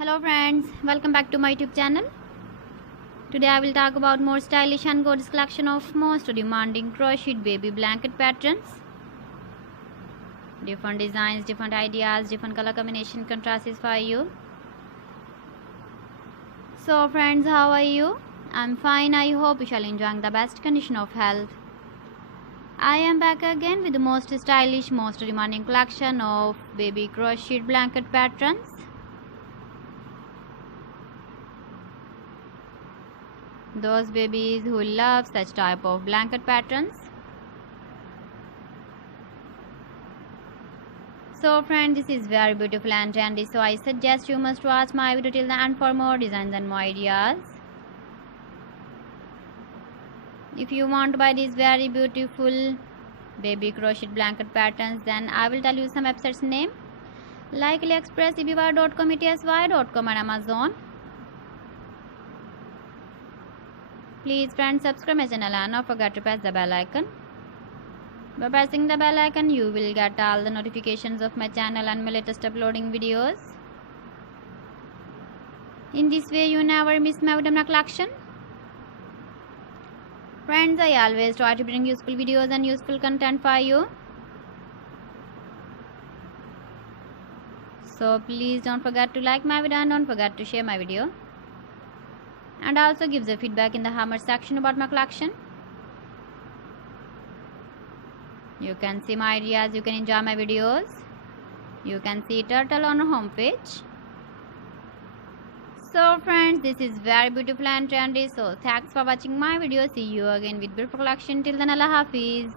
Hello friends, welcome back to my YouTube channel. Today I will talk about more stylish and gorgeous collection of most demanding crocheted baby blanket patterns. Different designs, different ideas, different color combination contrasts for you. So friends, how are you? I'm fine. I hope you shall enjoy the best condition of health. I am back again with the most stylish, most demanding collection of baby crocheted blanket patterns. Those babies who love such type of blanket patterns. So friends, this is very beautiful and trendy, so I suggest you must watch my video till the end for more designs and more ideas. If you want to buy these very beautiful baby crocheted blanket patterns, then I will tell you some websites name like AliExpress, eBay.com, ETSY.com and Amazon. Please friends, subscribe my channel and don't forget to press the bell icon. By pressing the bell icon, you will get all the notifications of my channel and my latest uploading videos. In this way, you never miss my video collection. Friends, I always try to bring useful videos and useful content for you. So please don't forget to like my video and don't forget to share my video. And also give the feedback in the comment section about my collection. You can see my ideas, you can enjoy my videos. You can see turtle on our home page. So friends, this is very beautiful and trendy. So thanks for watching my video. See you again with beautiful collection. Till then, Allah Hafiz.